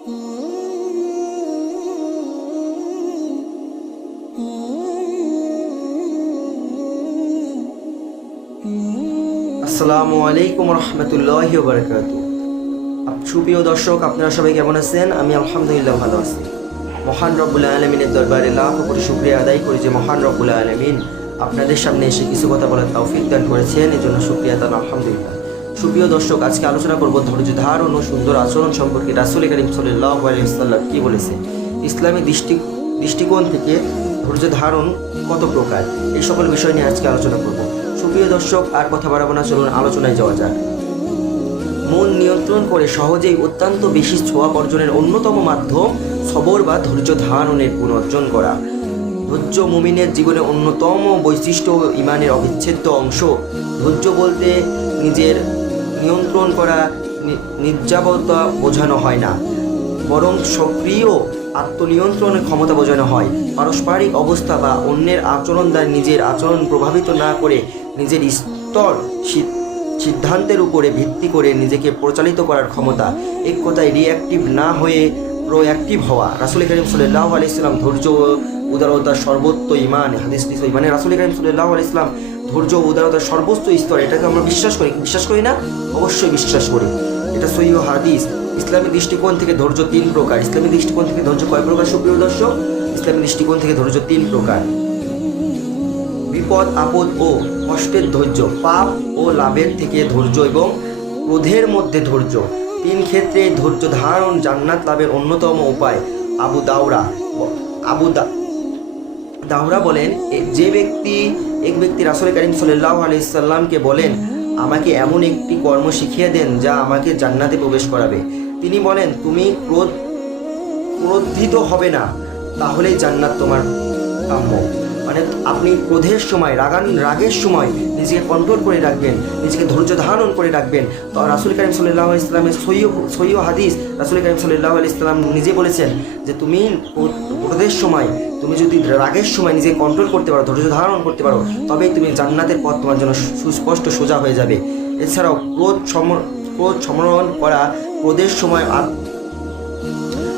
আসসালামু আলাইকুম রহমতুল্লাহি বারকাত সুপ্রিয় দর্শক, আপনারা সবাই কেমন আছেন? আমি আলহামদুলিল্লাহ ভালো আছি। মহান রব্বুল আলমিনের দরবারে লাখ করে শুক্রিয়া আদায় করি যে মহান রব্বুল আলমিন আপনাদের সামনে এসে কিছু কথা বলার তৌফিক দান করেছেন। এই জন্য শুক্রিয়া দান আলহামদুলিল্লাহ। সুপ্রিয় দর্শক, আজকে আলোচনা করব ধৈর্য ধারণ ও সুন্দর আচরণ সম্পর্কে। রাসুল করিম সাল্লাহ আলাইসাল্লাম কি বলেছে ইসলামী দৃষ্টি, দৃষ্টিকোণ থেকে ধৈর্য ধারণ কত প্রকার? এই সকল বিষয় নিয়ে আজকে আলোচনা করব। সুপ্রিয় দর্শক, আর কথা বাড়াবো না, চলুন আলোচনায় যাওয়া যাক। মন নিয়ন্ত্রণ করে সহজেই অত্যন্ত বেশি ছোঁয়া অর্জনের অন্যতম মাধ্যম সবর বা ধৈর্য ধারণের পুনর্জন করা। ধৈর্য মুমিনের জীবনে অন্যতম বৈশিষ্ট্য ইমানের অবিচ্ছেদ্য অংশ। ধৈর্য বলতে নিজের নিয়ন্ত্রণ করা নির্যাবতা বোঝানো হয় না। বরং সক্রিয় আত্মনিয়ন্ত্রণের ক্ষমতা বোঝানো হয়। পারস্পরিক অবস্থা বা অন্যের আচরণ দ্বারা নিজের আচরণ প্রভাবিত না করে নিজের স্তর সিদ্ধান্তের উপরে ভিত্তি করে নিজেকে পরিচালিত করার ক্ষমতা এক কথায় রিঅ্যাক্টিভ না হয়ে প্রোঅ্যাক্টিভ হওয়া। রাসুল করিম সাল্লাহ আলি ইসলাম ধৈর্য ও উদারতার সর্বোচ্চ ইমান হাদিস মানে রাসুল করিম সাল্লাহ আলাইসলাম ধৈর্য ও উদারতার সর্বোচ্চ স্তর, এটাকে আমরা বিশ্বাস করি। বিশ্বাস করি না? অবশ্যই বিশ্বাস করি। এটা ও হাদিস। ইসলামী দৃষ্টিকোণ থেকে ধৈর্য তিন প্রকার। ইসলামী দৃষ্টিকোণ থেকে ধৈর্য কয় প্রকার, সুপ্রিয় দর্শক? ইসলামী দৃষ্টিকোণ থেকে ধৈর্য তিন প্রকার। বিপদ, আপদ ও কষ্টের ধৈর্য, পাপ ও লাভের থেকে ধৈর্য এবং ক্রোধের মধ্যে ধৈর্য। তিন ক্ষেত্রে ধৈর্য ধারণ জান্নাত লাভের অন্যতম উপায় আবু দাওরা আবু দা দাওরা বলেন যে ব্যক্তি, এক ব্যক্তি রাসুল করিম সাল্লাহ আলাইসাল্লামকে বলেন, আমাকে এমন একটি কর্ম শিখিয়ে দেন যা আমাকে জান্নাতে প্রবেশ করাবে। তিনি বলেন, তুমি ক্রোধ, ক্রোধিত হবে না, তাহলেই জান্নাত তোমার কাম্য। মানে আপনি ক্রোধের সময়, রাগান, রাগের সময় নিজেকে কন্ট্রোল করে রাখবেন, নিজেকে ধৈর্য ধারণ করে রাখবেন। তো রাসুল করিম সাল্লাহ ইসলামের সৈয় সৈয় হাদিস রাসুল করিম সাল্লাহ ইসলাম নিজে বলেছেন যে তুমি ক্রো- ক্রোধের সময়, তুমি যদি রাগের সময় নিজেকে কন্ট্রোল করতে পারো, ধৈর্য ধারণ করতে পারো, তবেই তুমি জান্নাতের পথ তোমার জন্য সুস্পষ্ট সোজা হয়ে যাবে। এছাড়াও ক্রোধ সম ক্রোধ সমরণ করা, ক্রোধের সময় আত-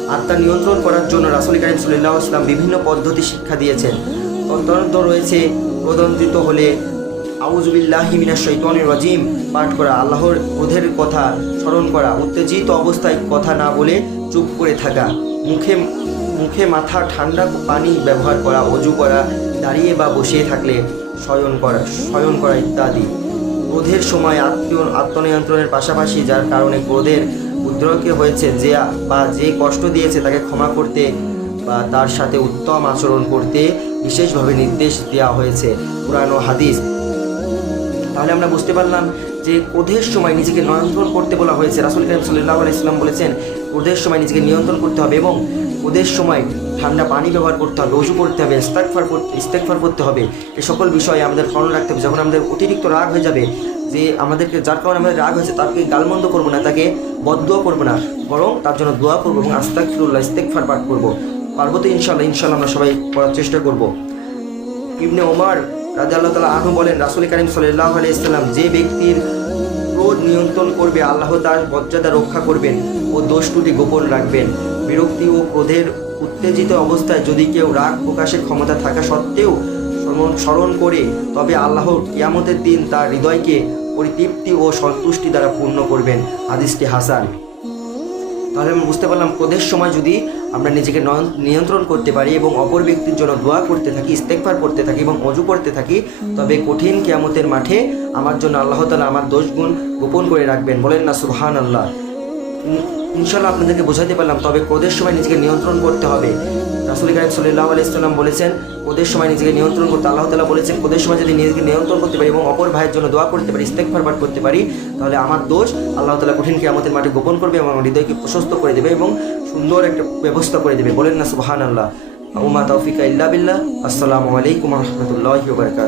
আত্মা নিয়ন্ত্রণ করার জন্য রাসুল করিম সাল্লাহ ইসলাম বিভিন্ন পদ্ধতি শিক্ষা দিয়েছেন। তদন্ত রয়েছে প্রদন্তিত হলে। আউজুবিল্লাহি মিনাশ শৈতানির রাজিম, পাঠ করা, আল্লাহর ক্রোধের কথা স্মরণ করা, উত্তেজিত অবস্থায় কথা না বলে চুপ করে থাকা, মুখে মুখে মাথা ঠান্ডা পানি ব্যবহার করা, অজু করা, দাঁড়িয়ে বা বসে থাকলে শয়ন করা শয়ন করা ইত্যাদি। ক্রোধের সময় আত্মীয়, আত্মনিয়ন্ত্রণের পাশাপাশি যার কারণে ক্রোধের উদ্রকে হয়েছে যে বা যে কষ্ট দিয়েছে তাকে ক্ষমা করতে বা তার সাথে উত্তম আচরণ করতে বিশেষভাবে নির্দেশ দেওয়া হয়েছে ও হাদিস। তাহলে আমরা বুঝতে পারলাম যে ক্রোধের সময় নিজেকে নিয়ন্ত্রণ করতে বলা হয়েছে। রাসুল করিম সাল্লাহ আলাইসলাম বলেছেন, ক্রোধের সময় নিজেকে নিয়ন্ত্রণ করতে হবে এবং ক্রোধের সময় ঠান্ডা পানি ব্যবহার করতে হবে, উজু করতে হবে ইস্তেকফার করতে ইস্তেকফার করতে হবে। এ সকল বিষয়ে আমাদের স্মরণ রাখতে হবে। যখন আমাদের অতিরিক্ত রাগ হয়ে যাবে, যে আমাদেরকে, যার কারণে আমাদের রাগ হয়েছে, তাকে গালমন্দ করব না, তাকে বদুয়া করব না, বরং তার জন্য দোয়া করব এবং আস্তাকফিরুল্লাহ ইস্তেকফার পাঠ করব। পারব তো ইনশাল্লাহ ইনশাল্লাহ আমরা সবাই করার চেষ্টা করব। ইবনে ওমার রাজা আল্লাহ তালা আনহু বলেন, রাসুল করিম সাল্লাহ আলাইসাল্লাম যে ব্যক্তির ক্রোধ নিয়ন্ত্রণ করবে, আল্লাহ তার মর্যাদা রক্ষা করবেন ও দোষ ত্রুটি গোপন রাখবেন। বিরক্তি ও ক্রোধের উত্তেজিত অবস্থায় যদি কেউ রাগ প্রকাশের ক্ষমতা থাকা সত্ত্বেও স্মরণ- করে, তবে আল্লাহ কিয়ামতের দিন তার হৃদয়কে পরিতৃপ্তি ও সন্তুষ্টি দ্বারা পূর্ণ করবেন। হাদিসটি হাসান। তাহলে আমি বুঝতে পারলাম, ক্রোধের সময় যদি আমরা নিজেকে নয়ন- নিয়ন্ত্রণ করতে পারি এবং অপর ব্যক্তির জন্য দোয়া করতে থাকি ইস্তেকবার করতে থাকি এবং অজু করতে থাকি। তবে কঠিন কেয়ামতের মাঠে আমার জন্য আল্লাহ তালা আমার দোষগুণ গোপন করে রাখবেন। বলেন না সুহান আল্লাহ ইনশাল্লাহ আপনাদেরকে বোঝাতে পারলাম, তবে ক্রোধের সময় নিজেকে নিয়ন্ত্রণ করতে হবে। রাসুল কারিম সাল্লাহ আলাইসাল্লাম বলেছেন, ওদের সময় নিজেকে নিয়ন্ত্রণ করতে আল্লাহ তালা বলেছেন, ওদের সময় যদি নিজেকে নিয়ন্ত্রণ করতে পারি এবং অপর ভাইয়ের জন্য দোয়া করতে পারি ইস্তেকফার ফারবার করতে পারি, তাহলে আমার দোষ আল্লাহ তালা কঠিন আমাদের মাঠে গোপন করবে এবং হৃদয়কে প্রশস্ত করে দেবে এবং সুন্দর একটা ব্যবস্থা করে দেবে। বলেন না সুবাহান আল্লাহ উমা তৌফিকা ইল্লা বিল্লাহ। আসসালামু আলাইকুম রহমতুল্লাহ বারকাত